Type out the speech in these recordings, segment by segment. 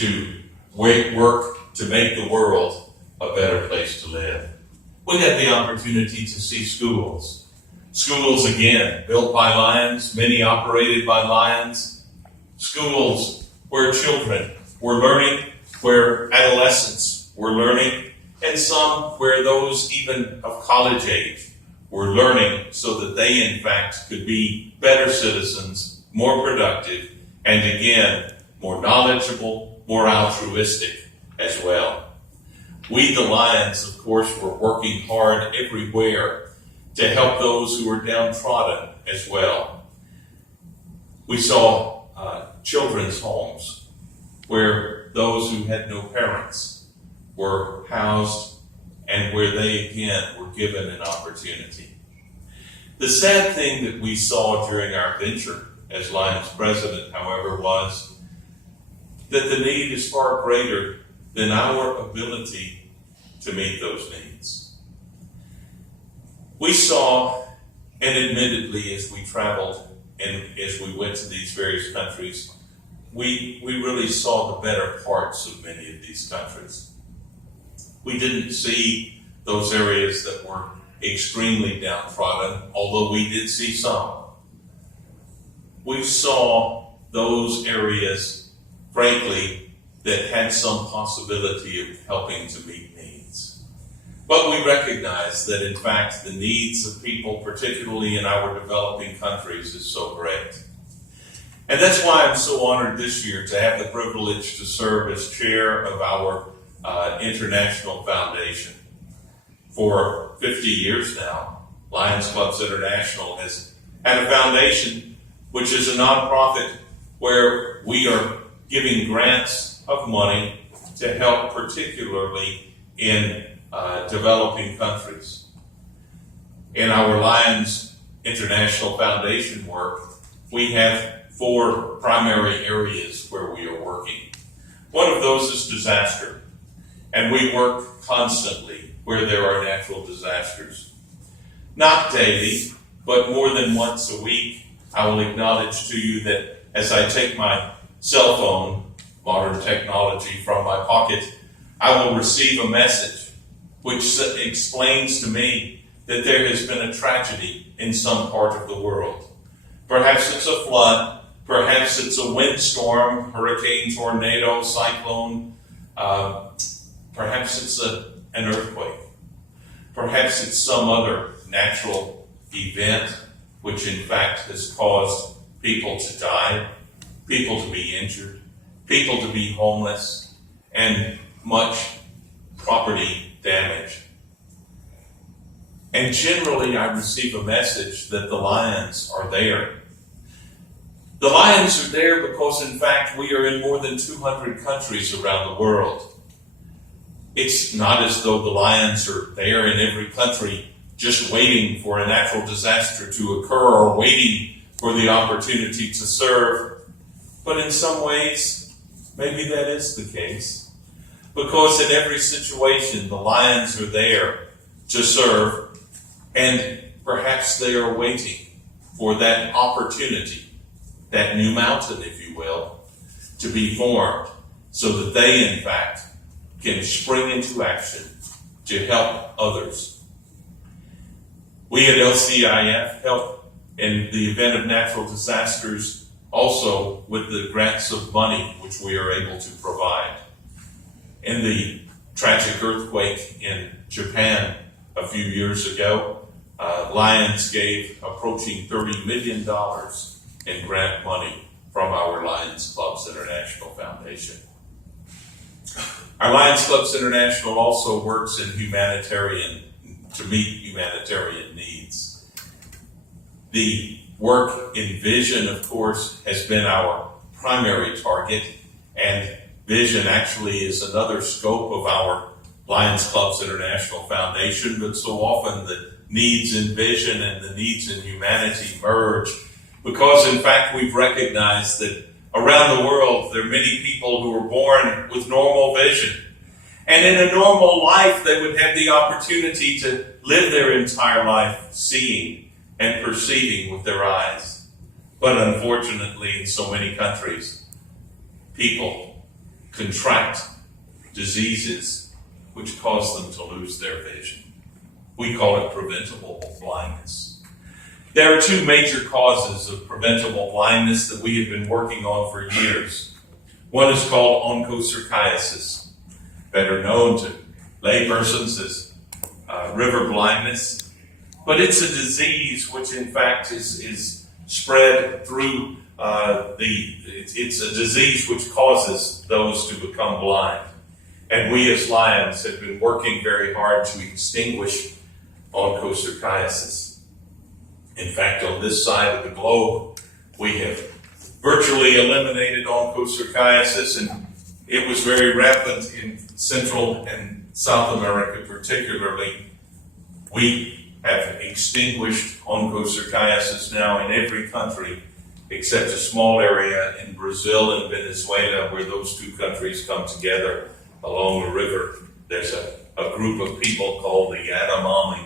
to work to make the world a better place to live. We had the opportunity to see schools. Schools, again, built by Lions, many operated by Lions. Schools where children were learning, where adolescents were learning, and some where those even of college age were learning so that they, in fact, could be better citizens, more productive, and again, more knowledgeable, more altruistic as well. We, the Lions, of course, were working hard everywhere to help those who were downtrodden as well. We saw children's homes where those who had no parents were housed and where they again were given an opportunity. The sad thing that we saw during our venture as Lions president, however, was that the need is far greater than our ability to meet those needs. We saw, and admittedly as we traveled and as we went to these various countries, we really saw the better parts of many of these countries. We didn't see those areas that were extremely downtrodden, although we did see some. We saw those areas, frankly, that had some possibility of helping to meet needs. But we recognize that, in fact, the needs of people, particularly in our developing countries, is so great. And that's why I'm so honored this year to have the privilege to serve as chair of our International Foundation. For 50 years now, Lions Clubs International has had a foundation which is a nonprofit where we are giving grants of money to help particularly in developing countries. In our Lions International Foundation work, we have 4 primary areas where we are working. One of those is disaster, and we work constantly where there are natural disasters. Not daily, but more than once a week, I will acknowledge to you that as I take my cell phone, modern technology, from my pocket, I will receive a message which explains to me that there has been a tragedy in some part of the world. Perhaps it's a flood, perhaps it's a windstorm, hurricane, tornado, cyclone, perhaps it's an earthquake. Perhaps it's some other natural event which in fact has caused people to die, people to be injured, people to be homeless, and much property damage. And generally I receive a message that the Lions are there. The Lions are there because in fact we are in more than 200 countries around the world. It's not as though the Lions are there in every country just waiting for a natural disaster to occur or waiting for the opportunity to serve. But in some ways, maybe that is the case. Because in every situation, the Lions are there to serve, and perhaps they are waiting for that opportunity, that new mountain, if you will, to be formed so that they, in fact, can spring into action to help others. We at LCIF help in the event of natural disasters also with the grants of money which we are able to provide. In the tragic earthquake in Japan a few years ago, Lions gave approaching $30 million in grant money from our Lions Clubs International Foundation. Our Lions Clubs International also works in to meet humanitarian needs. The work in vision, of course, has been our primary target, and vision actually is another scope of our Lions Clubs International Foundation, but so often the needs in vision and the needs in humanity merge, because in fact we've recognized that around the world there are many people who are born with normal vision. And in a normal life, they would have the opportunity to live their entire life seeing and perceiving with their eyes. But unfortunately, in so many countries, people contract diseases which cause them to lose their vision. We call it preventable blindness. There are two major causes of preventable blindness that we have been working on for years. One is called onchocerciasis, better known to laypersons as river blindness. But it's a disease which in fact is spread through it's a disease which causes those to become blind. And we as Lions have been working very hard to extinguish onchocerciasis. In fact, on this side of the globe, we have virtually eliminated onchocerciasis, and it was very rampant in Central and South America particularly. We have extinguished onchocerciasis now in every country except a small area in Brazil and Venezuela, where those two countries come together along the river. There's a group of people called the Yanomami,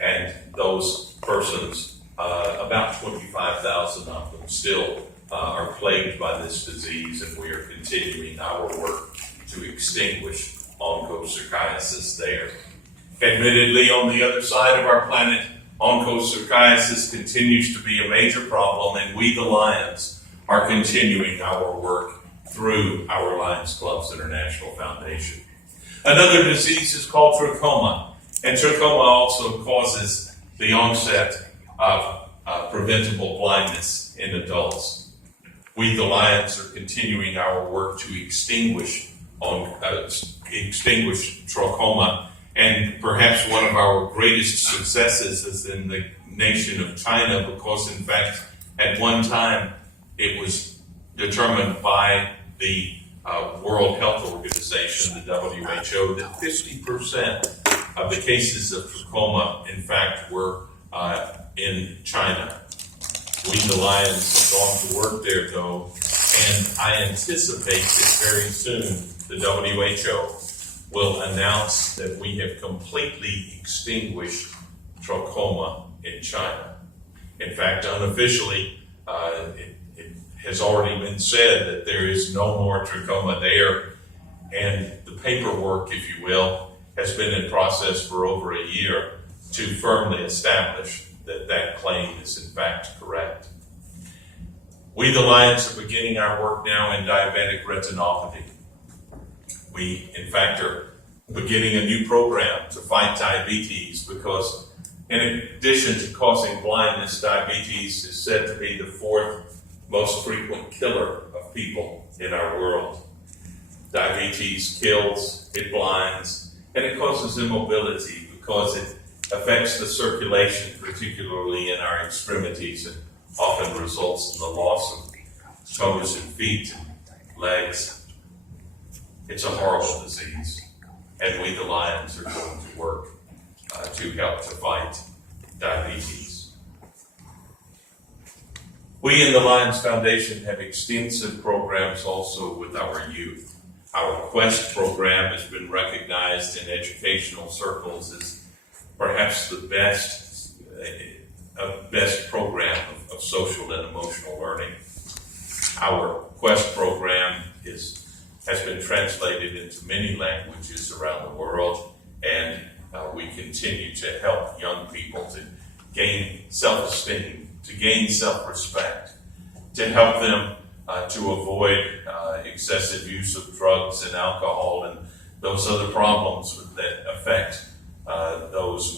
and those persons, about 25,000 of them still are plagued by this disease, and we are continuing our work to extinguish onchocerciasis there. Admittedly, on the other side of our planet, onchocerciasis continues to be a major problem, and we, the Lions, are continuing our work through our Lions Clubs International Foundation. Another disease is called trachoma, and trachoma also causes the onset of preventable blindness in adults. We, the Lions, are continuing our work to extinguish trachoma. And perhaps one of our greatest successes is in the nation of China, because in fact, at one time, it was determined by the World Health Organization, the WHO, that 50% of the cases of trachoma, in fact, were in China. We, the Lions, have gone to work there, though, and I anticipate that very soon the WHO will announce that we have completely extinguished trachoma in China. In fact, unofficially, it has already been said that there is no more trachoma there, and the paperwork, if you will, has been in process for over a year to firmly establish that that claim is in fact correct. We, the Lions, are beginning our work now in diabetic retinopathy. We, in fact, are beginning a new program to fight diabetes, because in addition to causing blindness, diabetes is said to be the fourth most frequent killer of people in our world. Diabetes kills, it blinds, and it causes immobility because it affects the circulation, particularly in our extremities, and often results in the loss of toes and feet and legs. It's a horrible disease, and we, the Lions, are going to work to help to fight diabetes. We in the Lions Foundation have extensive programs also with our youth. Our Quest program has been recognized in educational circles as perhaps the best program of social and emotional learning. Our Quest program has been translated into many languages around the world, and we continue to help young people to gain self-esteem, to gain self-respect, to help them to avoid excessive use of drugs and alcohol and those other problems that affect those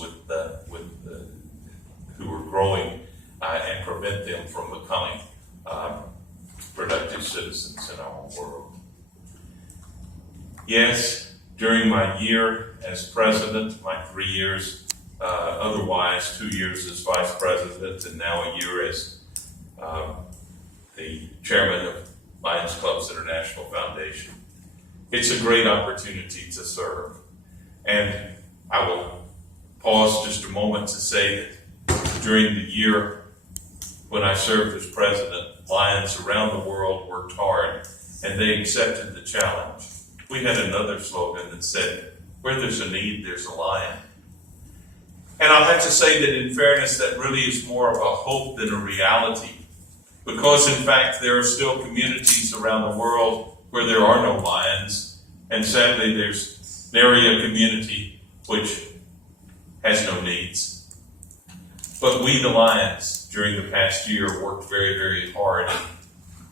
who are growing and prevent them from becoming productive citizens in our world. Yes, during my year as president, my 3 years otherwise, 2 years as vice president, and now a year as the chairman of Lions Clubs International Foundation, it's a great opportunity to serve. And I will pause just a moment to say that during the year when I served as president, Lions around the world worked hard, and they accepted the challenge. We had another slogan that said, "Where there's a need, there's a lion." And I'll have to say that in fairness, that really is more of a hope than a reality. Because in fact, there are still communities around the world where where there are no lions, and sadly there's nary a community which has no needs. But we, the Lions, during the past year worked very, very hard.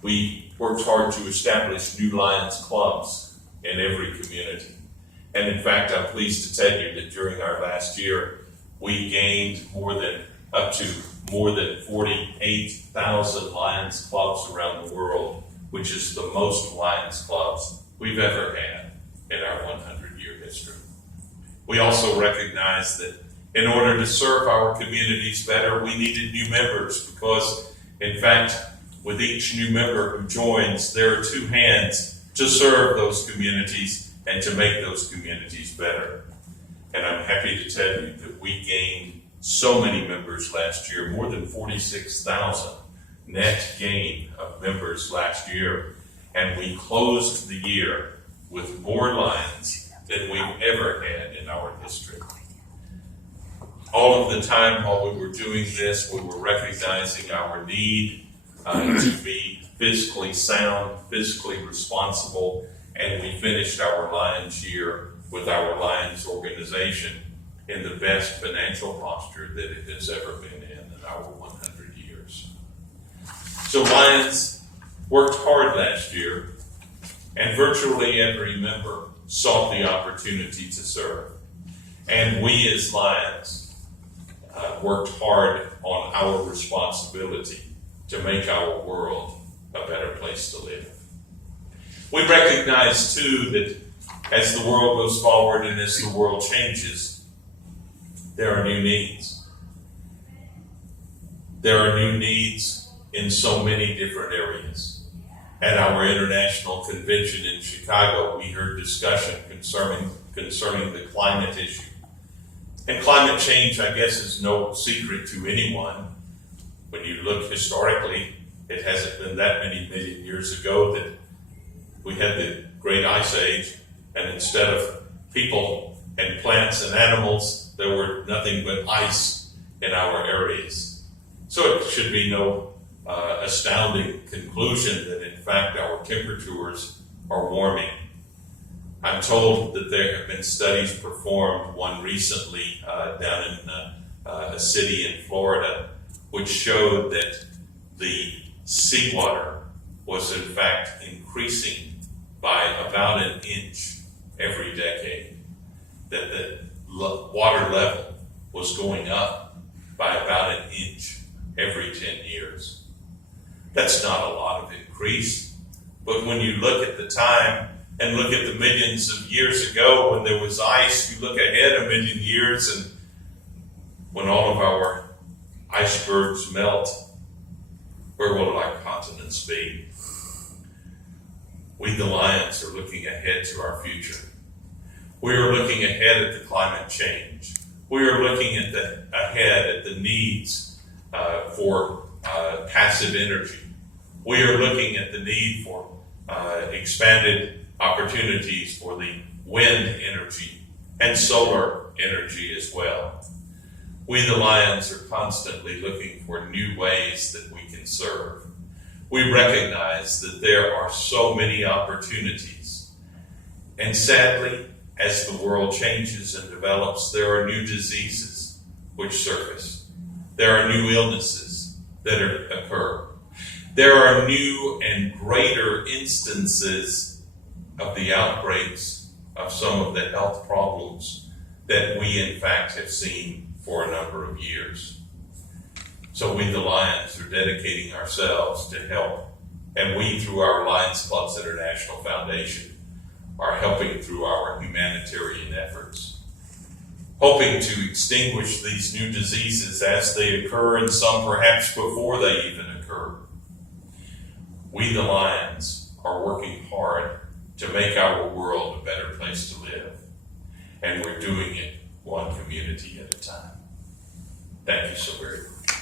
We worked hard to establish new Lions clubs in every community. And in fact, I'm pleased to tell you that during our last year, we gained up to more than 48,000 Lions clubs around the world, which is the most Lions clubs we've ever had in our 100-year history. We also recognize that in order to serve our communities better, we needed new members because, in fact, with each new member who joins, there are two hands to serve those communities and to make those communities better. And I'm happy to tell you that we gained so many members last year, more than 46,000 net gain of members last year. And we closed the year with more Lions than we've ever had in our history. All of the time while we were doing this, we were recognizing our need to be fiscally sound, fiscally responsible, and we finished our Lions year with our Lions organization in the best financial posture that it has ever been in our 100 years. So Lions worked hard last year, and virtually every member sought the opportunity to serve. And we as Lions worked hard on our responsibility to make our world a better place to live. We recognize, too, that as the world goes forward and as the world changes, there are new needs. There are new needs in so many different areas. At our international convention in Chicago, we heard discussion concerning the climate issue. And climate change, I guess, is no secret to anyone. When you look historically, it hasn't been that many million years ago that we had the Great Ice Age, and instead of people and plants and animals, there were nothing but ice in our areas. So it should be no astounding conclusion that in fact our temperatures are warming. I'm told that there have been studies performed, one recently down in a city in Florida, which showed that the seawater was in fact increasing by about an inch every decade, that the water level was going up by about an inch every 10 years. That's not a lot of increase, but when you look at the time and look at the millions of years ago when there was ice, you look ahead a million years, and when all of our icebergs melt, where will our continents be? We, the Lions, are looking ahead to our future. We are looking ahead at the climate change. We are looking ahead at the needs for passive energy. We are looking at the need for expanded opportunities for the wind energy and solar energy as well. We, the Lions, are constantly looking for new ways that we can serve. We recognize that there are so many opportunities. And sadly, as the world changes and develops, there are new diseases which surface. There are new illnesses that occur. There are new and greater instances of the outbreaks of some of the health problems that we in fact have seen for a number of years. So we, the Lions, are dedicating ourselves to help, and we, through our Lions Clubs International Foundation, are helping through our humanitarian efforts, hoping to extinguish these new diseases as they occur, and some perhaps before they even occur. We, the Lions, are working hard to make our world a better place to live, and we're doing it one community at a time. Thank you so very much.